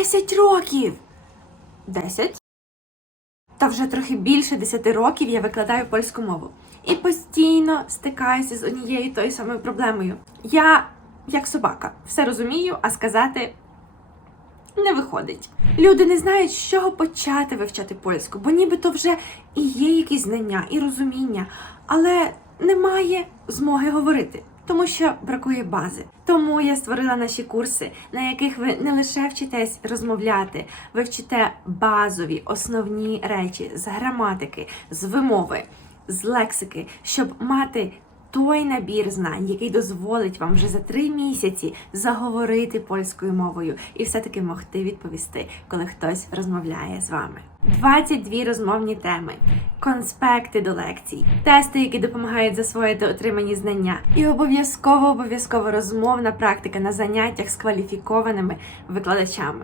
10 років! 10? Та вже трохи більше 10 років я викладаю польську мову. І постійно стикаюся з однією тою самою проблемою. Я, як собака, все розумію, а сказати не виходить. Люди не знають, з чого почати вивчати польську, бо нібито вже і є якісь знання, і розуміння, але немає змоги говорити. Тому що бракує бази. Тому я створила наші курси, на яких ви не лише вчитесь розмовляти, ви вчите базові основні речі з граматики, з вимови, з лексики, щоб мати той набір знань, який дозволить вам вже за три місяці заговорити польською мовою і все-таки могти відповісти, коли хтось розмовляє з вами. 22 розмовні теми, конспекти до лекцій, тести, які допомагають засвоїти отримані знання, і обов'язково обов'язково розмовна практика на заняттях з кваліфікованими викладачами.